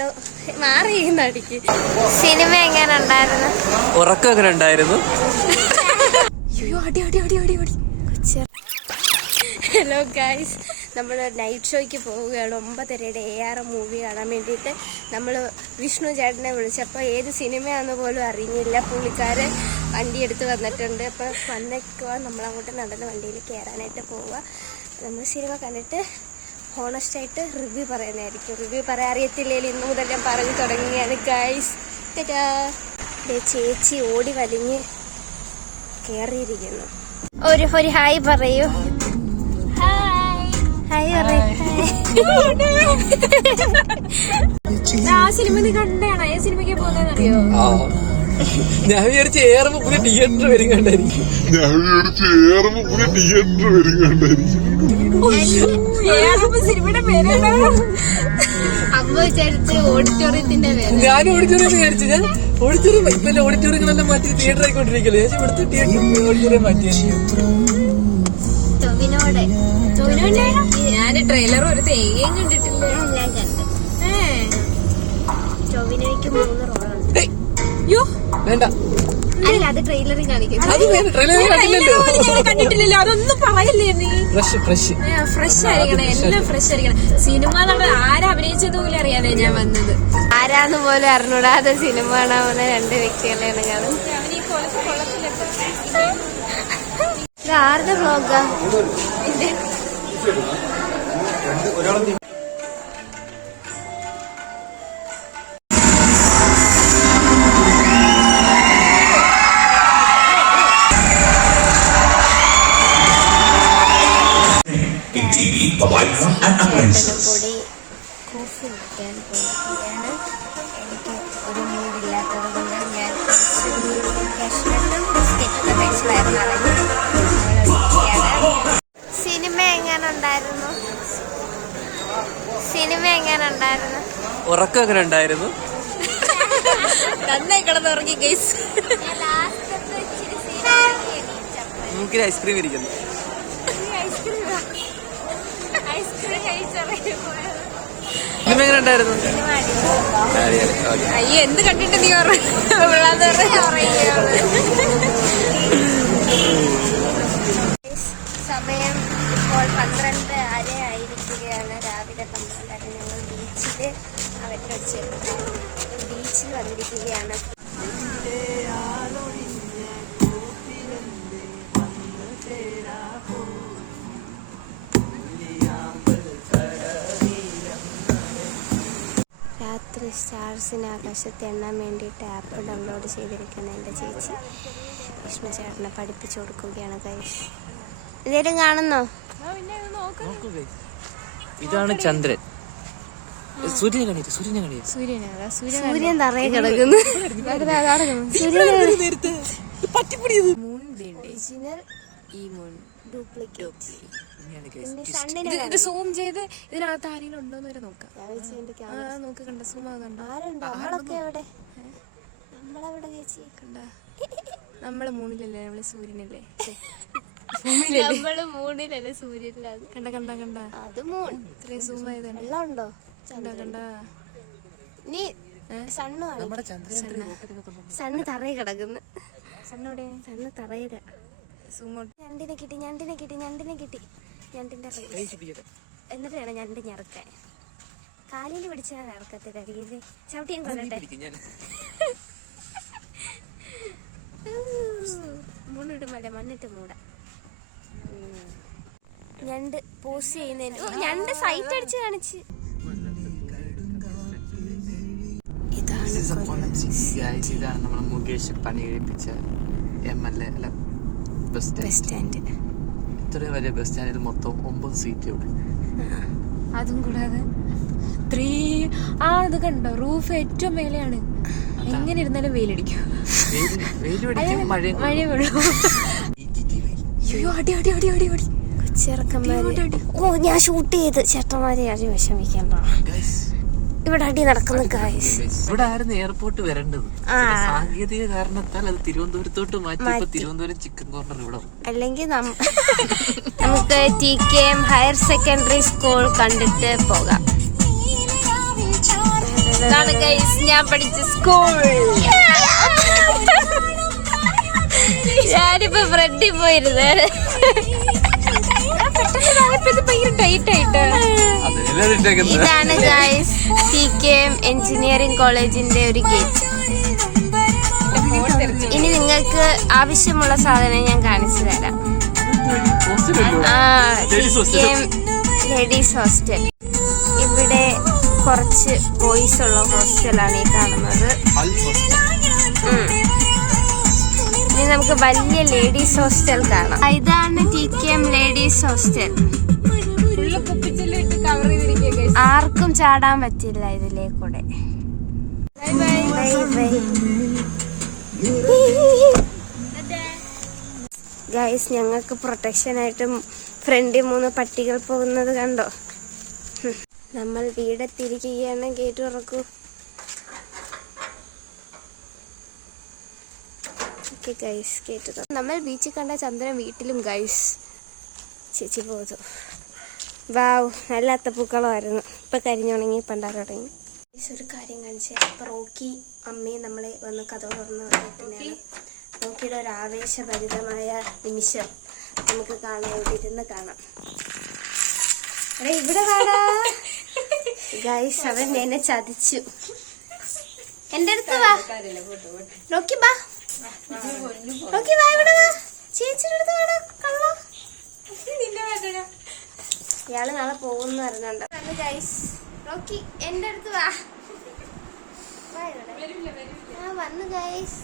Hello മാറിയിരിക്കുന്നടിക്ക്. Cinema എങ്ങനെ ഉണ്ടായിരുന്നു? ഉറക്കം എങ്ങനെ ഉണ്ടായിരുന്നു? ഹലോ ഗൈസ്, നമ്മൾ നൈറ്റ് ഷോയ്ക്ക് പോവുകയാണ്. 9:30 AR മൂവി കാണാൻ വേണ്ടിയിട്ട്. നമ്മൾ വിഷ്ണു ചേട്ടനെ വിളിച്ചപ്പോൾ ഏത് സിനിമയാണെന്ന് പോലും അറിഞ്ഞില്ല. പുള്ളിക്കാരൻ വണ്ടി എടുത്ത് വന്നിട്ടുണ്ട്. അപ്പോൾ വന്നേക്കുക, നമ്മളങ്ങോട്ട് നടന്ന് വണ്ടിയിൽ കയറാനായിട്ട് പോവുക. നമ്മൾ സിനിമ കണ്ടിട്ട് ഹോണസ്റ്റായിട്ട് റിവ്യൂ പറയുന്നതായിരിക്കും. റിവ്യൂ പറയാൻ അറിയത്തില്ലെങ്കിൽ ഇന്ന് മുതൽ ഞാൻ പറഞ്ഞു തുടങ്ങിയാണ് ഗൈസ്. ചേച്ചി ഓടി വലിഞ്ഞ് കയറിയിരിക്കുന്നു. ഒരു ഹായ് പറയൂ. ഹായ് പറയൂ. ആ സിനിമ നീ കണ്ടാണ്? ഏ സിനിമയ്ക്ക് പോകുന്നറിയോ? ഞാൻ വിചാരിച്ച് ഏറുമ്പോ പുതിയ തിയേറ്റർ വരും കണ്ടായിരിക്കും. സിനിമയുടെ പേരാണ് അമ്മ വിചാരിച്ച് ഓഡിറ്റോറിയത്തിന്റെ പേര്. ഞാൻ ഓഡിറ്റോറിയം വിചാരിച്ചു. ഞാൻ ഓഡിറ്റോറിയങ്ങളെല്ലാം മാറ്റി തിയേറ്റർ ആയിക്കൊണ്ടിരിക്കല്ലേ. ഞാൻ ഇവിടുത്തെ തിയേറ്റർ ഓഡിറ്റോറിയം മാറ്റിയായിരിക്കും. ഞാൻ ട്രെയിലർ ഒരു തേങ്ങയും കണ്ടിട്ടില്ല. എല്ലാം കണ്ട്. ടൊവിനോയ്ക്ക് 3 റോളുണ്ട്. വേണ്ട, അല്ല അത് ട്രെയിലറിൽ കാണിക്കും. അത് ട്രെയിലർ കണ്ടിട്ടില്ലല്ലോ. അതൊന്നും പറയില്ലേ നീ. ഫ്രഷ് ആയിരിക്കണം, എല്ലാം ഫ്രഷ് ആയിരിക്കണം. സിനിമ നമ്മൾ ആരഭിനയിച്ചത് പോലും അറിയാതെ ഞാൻ വന്നത്. ആരാന്ന് പോലും അറിഞ്ഞൂടാതെ സിനിമ കാണാൻ വന്ന 2 വ്യക്തികളെയാണ് കാണും. ഇത് ആരുടെ വ്ലോഗാ? പൊടി കോഫി കുടിക്കാൻ പോവുകയാണ്. എനിക്ക് ഒരു മൂടില്ലാത്തത് കൊണ്ട് ഞാൻ കാഷ്നട്ടും ബിസ്ക്കറ്റൊക്കെ കഴിച്ച് വയറിളഞ്ഞ് സിനിമ എങ്ങനെ ഉണ്ടായിരുന്നു? ഉറക്കം എങ്ങനെ ഉണ്ടായിരുന്നു? നന്നായി കിടന്നുറങ്ങി ഗൈസ്. മൂക്കിൽ ഐസ്ക്രീം ഇരിക്കുന്നു. സിനിമ എങ്ങനെ ഉണ്ടായിരുന്നു? അയ്യോ, എന്ത് കണ്ടിട്ട് നീ സമയം ഇപ്പോൾ 12:30 ആയിരിക്കുകയാണ്. രാവിലെ 12:30 ഞങ്ങൾ ബീച്ചിൽ വന്നിരിക്കുകയാണ്. രാത്രി സ്റ്റാർസിനെ ആകാശത്ത് എണ്ണാൻ വേണ്ടിയിട്ട് ആപ്പ് ഡൗൺലോഡ് ചെയ്തിരിക്കുന്ന എൻ്റെ ചേച്ചി വിഷ്ണു ചേട്ടനെ പഠിപ്പിച്ചു കൊടുക്കുകയാണ് ഗൈസ്. എന്തേലും കാണുന്നോ? ഇതാണ് ചന്ദ്രൻ. സൂര്യൻ തറയെ കിടക്കുന്നു. ഇത് സൂം ചെയ്ത് ഇതിനകത്ത് ആരെങ്കിലും ഉണ്ടോന്ന് വരെ നോക്കാം. നോക്ക്, കണ്ട സൂം ആകണ്ട. നമ്മള് മൂന്നിലല്ലേ, നമ്മള് സൂര്യനല്ലേ. നമ്മള് മൂന്നിലല്ലേ സൂര്യനിലാണ്. കണ്ട അത് മൂൺ ഇത്രയും സൂം ആയതാണ്. എല്ലാം ഉണ്ടോ? കണ്ട നീ സണ്ണ് തറയെ കിടക്കുന്നു. സണ്ണ് തറയില. ഞണ്ടിനെ കിട്ടി. ഞണ്ടിന്റെ എന്നിട്ട് വേണം ഞണ്ട് ഞറക്കാൻ. കാലിൽ പിടിച്ചാൽ ഇറക്കത്തില്ല. അരികില് ചവിട്ടിയും കൊല്ലട്ടെ. മൂന്നിടുമല്ലേ, മണ്ണിട്ട് മൂട. ഞണ്ട് പോസ് ചെയ്യുന്നതിന് ഞണ്ട് സൈറ്റ് അടിച്ച് കാണിച്ച്. ഇതാണ് നമ്മളെ മുകേഷ് പണി കഴിപ്പിച്ച MLA അല്ല ബസ് സ്റ്റാൻഡ്. ഇത്രയും വലിയ ബസ് സ്റ്റാൻഡിൽ മൊത്തം 9 സീറ്റേ ഉള്ളൂ. അതും കൂടാതെ അത് കണ്ടോ, റൂഫ് ഏറ്റവും മേലെയാണ്. എങ്ങനെ ഇരുന്നാലും വെയിലടിക്കും. മഴ വീഴും. ചെറുക്കന്മാര് ഞാൻ ഷൂട്ട് ചെയ്ത് ചേട്ടന്മാരെ ആരും വിഷമിക്കണ്ട. ഇവിടെ അടി നടക്കുന്നു ഗൈസ്. ഇവിടെ ആയിരുന്നു എയർപോർട്ട് വരേണ്ടത്. സാങ്കേതിക കാരണത്താൽ അത് തിരുവനന്തപുരത്തോട്ട് മാറ്റി. തിരുവനന്തപുരം ചിക്കൻ കോർണർ ഇവിടെ. അല്ലെങ്കിൽ നമുക്ക് TKM ഹയർ സെക്കൻഡറി സ്കൂൾ കണ്ടിട്ട് പോകാം. ഇതാണ് ഗൈസ് ഞാൻ പഠിച്ച സ്കൂൾ. ഞാനിപ്പോ ഫ്രണ്ടിൽ പോയിരുന്നേ. ഇതാണ് ഗൈസ് TKM എഞ്ചിനീയറിംഗ് കോളേജിന്റെ ഒരു ഗേറ്റ്. ഇനി നിങ്ങൾക്ക് ആവശ്യമുള്ള സാധനം ഞാൻ കാണിച്ചു തരാം. TKM ladies hostel. ഇവിടെ കുറച്ച് ബോയ്സ് ഉള്ള ഹോസ്റ്റലാണ് ഈ കാണുന്നത്. ഇനി നമുക്ക് വലിയ ലേഡീസ് ഹോസ്റ്റൽ കാണാം. ഇതാണ് TKM ലേഡീസ് ഹോസ്റ്റൽ. ആർക്കും ചാടാൻ പറ്റില്ല ഇതിലേക്കൂടെ. ഗൈസ് ഞങ്ങൾക്ക് പ്രൊട്ടക്ഷനായിട്ടും ഫ്രണ്ടിൽ 3 പട്ടികൾ പോകുന്നത് കണ്ടോ. നമ്മൾ വീടെത്തിരിക്കുകയാണ്. ഗേറ്റ് തുറക്കൂ. ഓക്കെ ഗൈസ് ഗേറ്റ് തുറക്കും. നമ്മൾ ബീച്ചിൽ കണ്ട ചന്ദ്രൻ വീട്ടിലും ഗൈസ്. ചേച്ചി പോതു. വാവ് നല്ല അത്തപ്പൂക്കളമായിരുന്നു. ഇപ്പം കരിഞ്ഞുണങ്ങി പണ്ടാൻ തുടങ്ങി. ഒരു കാര്യം കാണിച്ചേ. ഇപ്പം റോക്കി അമ്മയും നമ്മളെ വന്ന് കഥ തുറന്ന് പറഞ്ഞിട്ടുണ്ടായിരുന്നു. റോക്കിയുടെ ഒരു ആവേശഭരിതമായ നിമിഷം നമുക്ക് കാണാൻ ഇരുന്ന് കാണാം. ഇവിടെ കാണാ ഗൈസ്. അവൻ എന്നെ ചതിച്ചു. എന്റെ അടുത്ത് വാ റോക്കി. ബാ റോക്കി വാ ഇവിടെ വാ. ചേച്ചിയുടെ അടുത്ത് വാടാ കള്ള. ഇയാള് നാളെ പോകുന്നു പറഞ്ഞുണ്ട്. ഗൈസ് റോക്കി എന്റെ അടുത്ത് വാ. വന്നു ഗൈസ്.